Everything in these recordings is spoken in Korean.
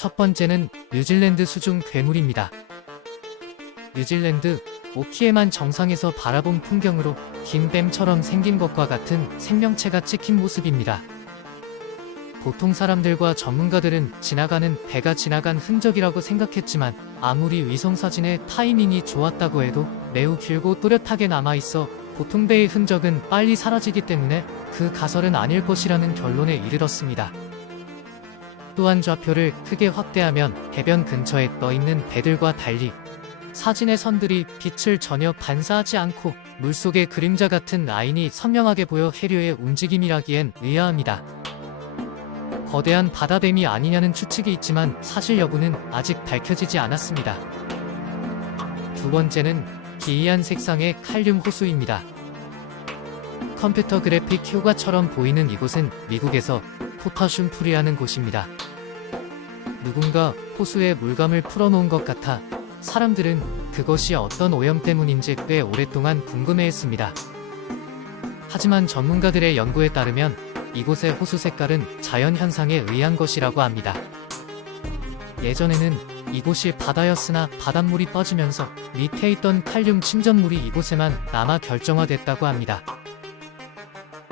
첫 번째는 뉴질랜드 수중 괴물입니다. 뉴질랜드 오키에만 정상에서 바라본 풍경으로 긴 뱀처럼 생긴 것과 같은 생명체가 찍힌 모습입니다. 보통 사람들과 전문가들은 지나가는 배가 지나간 흔적이라고 생각했지만 아무리 위성사진의 타이밍이 좋았다고 해도 매우 길고 또렷하게 남아있어 보통 배의 흔적은 빨리 사라지기 때문에 그 가설은 아닐 것이라는 결론에 이르렀습니다. 또한 좌표를 크게 확대하면 해변 근처에 떠있는 배들과 달리 사진의 선들이 빛을 전혀 반사하지 않고 물속의 그림자 같은 라인이 선명하게 보여 해류의 움직임이라기엔 의아합니다. 거대한 바다뱀이 아니냐는 추측이 있지만 사실 여부는 아직 밝혀지지 않았습니다. 두 번째는 기이한 색상의 칼륨 호수입니다. 컴퓨터 그래픽 효과처럼 보이는 이곳은 미국에서 포타슘 풀이라는 곳입니다. 누군가 호수에 물감을 풀어놓은 것 같아 사람들은 그것이 어떤 오염 때문인지 꽤 오랫동안 궁금해했습니다. 하지만 전문가들의 연구에 따르면 이곳의 호수 색깔은 자연현상에 의한 것이라고 합니다. 예전에는 이곳이 바다였으나 바닷물이 빠지면서 밑에 있던 칼륨 침전물이 이곳에만 남아 결정화됐다고 합니다.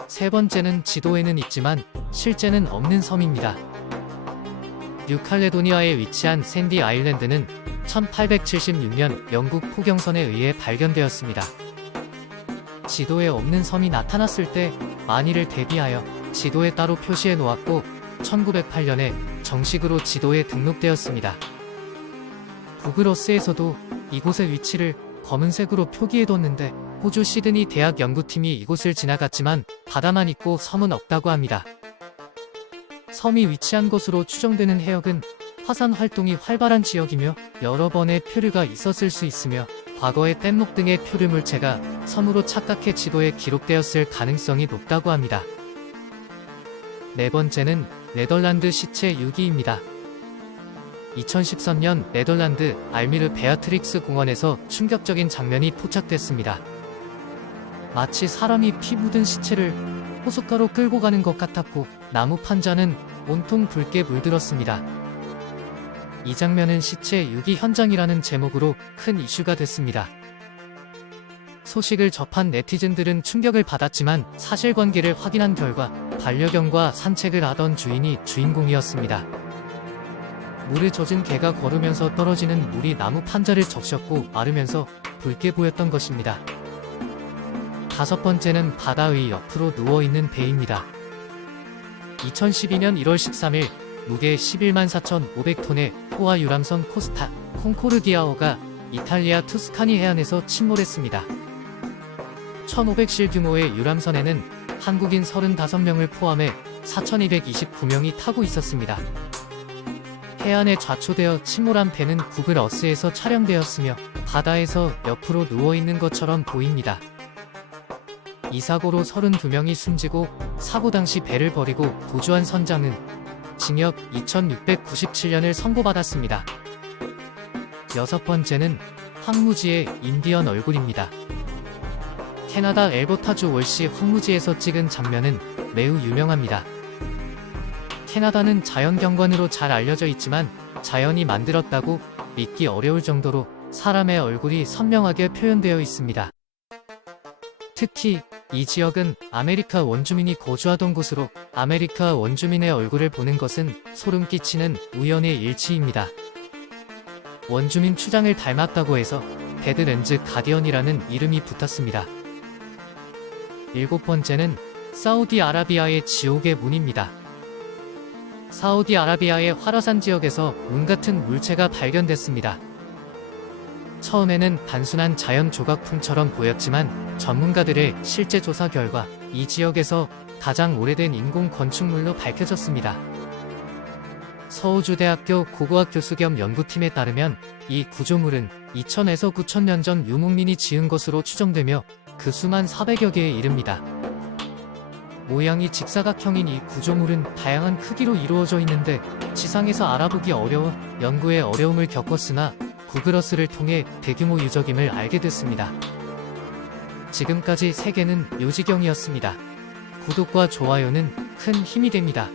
세 번째는 지도에는 있지만 실제는 없는 섬입니다. 뉴칼레도니아에 위치한 샌디 아일랜드는 1876년 영국 포경선에 의해 발견되었습니다. 지도에 없는 섬이 나타났을 때 만일을 대비하여 지도에 따로 표시해 놓았고 1908년에 정식으로 지도에 등록되었습니다. 구글어스에서도 이곳의 위치를 검은색으로 표기해뒀는데 호주 시드니 대학 연구팀이 이곳을 지나갔지만 바다만 있고 섬은 없다고 합니다. 섬이 위치한 곳으로 추정되는 해역은 화산 활동이 활발한 지역이며 여러 번의 표류가 있었을 수 있으며 과거의 뗏목 등의 표류 물체가 섬으로 착각해 지도에 기록되었을 가능성이 높다고 합니다. 네 번째는 네덜란드 시체 유기입니다. 2013년 네덜란드 알미르 베아트릭스 공원에서 충격적인 장면이 포착됐습니다. 마치 사람이 피 묻은 시체를 호숫가로 끌고 가는 것 같았고 나무 판자는 온통 붉게 물들었습니다. 이 장면은 시체 유기 현장이라는 제목으로 큰 이슈가 됐습니다. 소식을 접한 네티즌들은 충격을 받았지만 사실관계를 확인한 결과 반려견과 산책을 하던 주인이 주인공이었습니다. 물에 젖은 개가 걸으면서 떨어지는 물이 나무 판자를 적셨고 마르면서 붉게 보였던 것입니다. 다섯 번째는 바다 위 옆으로 누워있는 배입니다. 2012년 1월 13일 무게 114,500톤의 포화 유람선 코스타 콩코르디아호가 이탈리아 투스카니 해안에서 침몰했습니다. 1,500실 규모의 유람선에는 한국인 35명을 포함해 4,229명이 타고 있었습니다. 해안에 좌초되어 침몰한 배는 구글어스에서 촬영되었으며 바다에서 옆으로 누워있는 것처럼 보입니다. 이 사고로 32명이 숨지고 사고 당시 배를 버리고 도주한 선장은 징역 2,697년을 선고받았습니다. 여섯 번째는 황무지의 인디언 얼굴입니다. 캐나다 엘버타주 월시 황무지에서 찍은 장면은 매우 유명합니다. 캐나다는 자연경관으로 잘 알려져 있지만 자연이 만들었다고 믿기 어려울 정도로 사람의 얼굴이 선명하게 표현되어 있습니다. 특히 이 지역은 아메리카 원주민이 거주하던 곳으로 아메리카 원주민의 얼굴을 보는 것은 소름 끼치는 우연의 일치입니다. 원주민 추장을 닮았다고 해서 배드랜즈 가디언이라는 이름이 붙었습니다. 일곱 번째는 사우디아라비아의 지옥의 문입니다. 사우디아라비아의 화라산 지역에서 문 같은 물체가 발견됐습니다. 처음에는 단순한 자연 조각품처럼 보였지만 전문가들의 실제 조사 결과 이 지역에서 가장 오래된 인공 건축물로 밝혀졌습니다. 서우주대학교 고고학 교수 겸 연구팀에 따르면 이 구조물은 2000에서 9000년 전 유목민이 지은 것으로 추정되며 그 수만 400여 개에 이릅니다. 모양이 직사각형인 이 구조물은 다양한 크기로 이루어져 있는데 지상에서 알아보기 어려워 연구에 어려움을 겪었으나 구글어스를 통해 대규모 유적임을 알게 됐습니다. 지금까지 세계는 묘지경이었습니다. 구독과 좋아요는 큰 힘이 됩니다.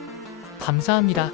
감사합니다.